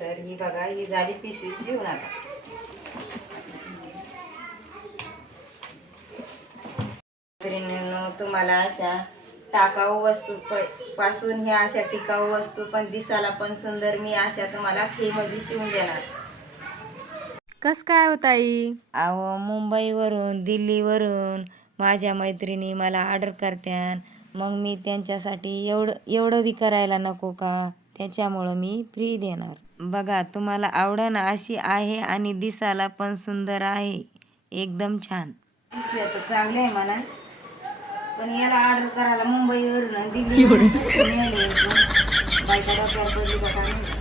तर ही बघा, ही झाली पिशवी शिवून. आता तुम्हाला अशा टाकाऊ वस्तू पासून ह्या अशा टिकाऊ वस्तू पण दिसायला पण सुंदर मी अशा तुम्हाला फ्रीमध्ये शिवून देणार. कस काय होत आई? अहो, मुंबईवरून दिल्लीवरून माझ्या मैत्रिणी मला ऑर्डर करत्यान, मग मी त्यांच्यासाठी एवढं बी करायला नको का? त्याच्यामुळं मी फ्री देणार. बघा, तुम्हाला आवडन अशी आहे आणि दिसायला पण सुंदर आहे, एकदम छान. पिशव्या तर चांगले आहे म्हणा, पण याला ऑर्डर करायला मुंबईवरून दिल्लीवरून बायका डोक्यावर पडली का काय माहिती.